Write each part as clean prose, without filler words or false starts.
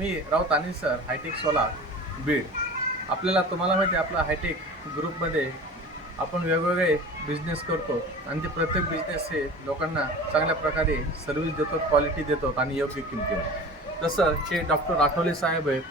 मी Raut Anil sir, hi-tech solar Beed. तुम्हाला माहिती आहे, आपला हायटेक ग्रुपमध्ये आपण वेगवेगळे बिझनेस करतो आणि ते प्रत्येक बिझनेस हे लोकांना चांगल्या प्रकारे सर्व्हिस देतो, क्वालिटी देतो आणि योग्य किमतीवर. तसं हे डॉक्टर आठवले साहेब आहेत,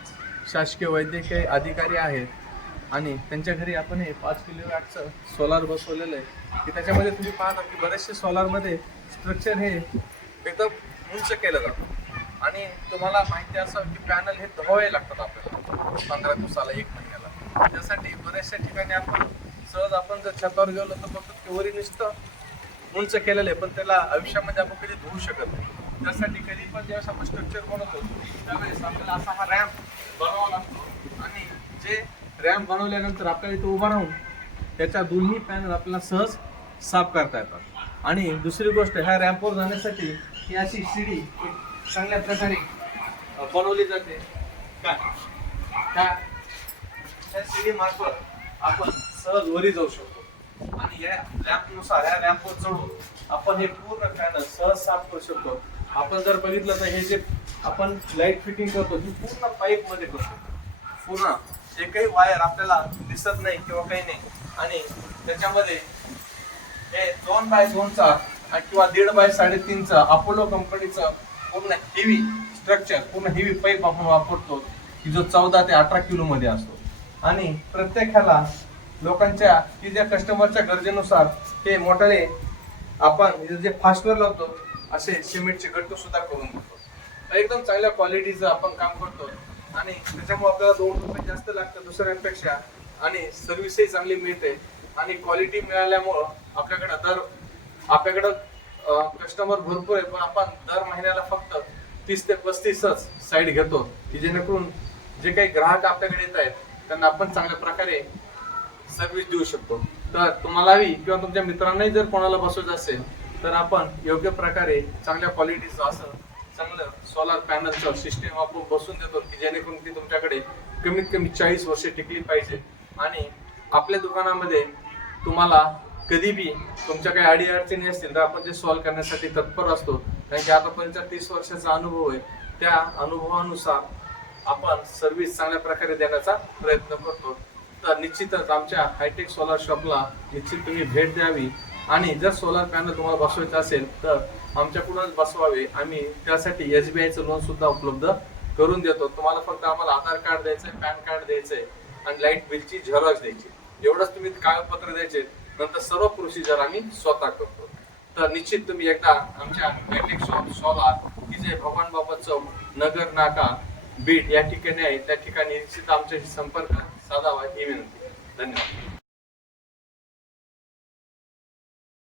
शासकीय वैद्यकीय अधिकारी आहेत आणि त्यांच्या घरी आपण हे 5 किलोवॅटचं सोलार बसवलेलं आहे की त्याच्यामध्ये तुम्ही पाहता की बरेचसे सोलारमध्ये स्ट्रक्चर हे एकदम उंच केलं जातं आणि तुम्हाला माहिती असं की पॅनल हे धुवावे लागतात आपल्याला 15 दिवसाला 1 महिन्याला. त्यासाठी बऱ्याचशा ठिकाणी आपण जर छतावर गेलो तर बघतो की वरी नुसतं उंच केलेलं आहे, पण त्याला आयुष्यामध्ये आपण कधी धुवू शकत नाही. त्यासाठी कधी पण ज्यावेळेस आपण स्ट्रक्चर बनवतो त्यावेळेस आपल्याला असा हा रॅम्प बनवावा लागतो आणि जे रॅम्प बनवल्यानंतर आपल्याला इथं उभा राहून त्याच्या दोन्ही पॅनल आपल्याला सहज साफ करता येतात. आणि दुसरी गोष्ट, ह्या रॅम्पवर जाण्यासाठी ही अशी शिडी एक चांगल्या प्रकारे बनवली जाते. त्या शिडी मार्फत आपण सहज वरी जाऊ शकतो आणि या रॅम्पनुसार या रॅम्पवर चढून आपण हे पूर्ण पॅनल सहज साफ करू शकतो. आपण जर बघितलं तर हे जे आपण लाईट फिटिंग करतो ही पूर्ण पाईप मध्ये करतो. पूर्ण जे काही वायर आपल्याला दिसत नाही किंवा काही नाही आणि त्याच्यामध्ये हे 2x2चा किंवा 1.5x3चा अपोलो कंपनीचं पूर्ण हेवी स्ट्रक्चर, पूर्ण हेवी पाईप आपण वापरतो की जो 14 ते 18 किलो मध्ये असतो. आणि प्रत्येक ह्याला लोकांच्या की ज्या कस्टमरच्या गरजेनुसार ते मोठाले आपण जे फास्टनर लावतो असे सिमेंटचे गट्टू सुद्धा करून देतो. एकदम चांगल्या क्वालिटीचं आपण काम करतो आणि त्याच्यामुळे आपल्याला 2 रुपये जास्त लागतं दुसऱ्यांपेक्षा आणि सर्व्हिसही चांगली मिळते आणि क्वालिटी मिळाल्यामुळं आपल्याकडं कस्टमर भरपूर आहे, पण आपण दर महिन्याला फक्त 30 ते 35च साईड घेतो की जेणेकरून जे काही ग्राहक आपल्याकडे येत आहेत त्यांना आपण चांगल्या प्रकारे सर्व्हिस देऊ शकतो. तर तुम्हालाही किंवा तुमच्या मित्रांनाही जर कोणाला बसवायचं असेल तर आपण योग्य प्रकारे चांगल्या क्वालिटीचं असं चांगलं सोलार पॅनलचं सिस्टीम आपण बसून देतो की जेणेकरून ती तुमच्याकडे कमीत कमी 40 वर्षे टिकली पाहिजे. आणि आपल्या दुकानामध्ये तुम्हाला कधी बी तुमच्या काही अडीअडचणी असतील तर आपण ते सॉल्व्ह करण्यासाठी तत्पर असतो. कारण की आतापर्यंत 30 वर्षाचा अनुभव आहे, त्या अनुभवानुसार आपण सर्व्हिस चांगल्या प्रकारे देण्याचा प्रयत्न करतो. तर निश्चितच आमच्या हायटेक सोलार शॉपला निश्चित तुम्ही भेट द्यावी आणि जर सोलार पॅनल तुम्हाला बसवायचं असेल तर आमच्याकडूनच बसवावे. आम्ही त्यासाठी SBIचं लोन सुद्धा उपलब्ध करून देतो. तुम्हाला फक्त आम्हाला आधार कार्ड द्यायचंय, पॅन कार्ड द्यायचंय आणि लाईट बिलची झेरॉक्स द्यायची, एवढंच तुम्ही कागदपत्र द्यायचे. नंतर सर्व प्रोसिजर आम्ही स्वतः करतो. तर निश्चित तुम्ही एकदा आमच्या हायटेक सोलार की जे भगवान बाबा चौक, नगर नाका, बीड या ठिकाणी आहे त्या ठिकाणी निश्चित आमच्याशी संपर्क साधावा ही विनंती. धन्यवाद.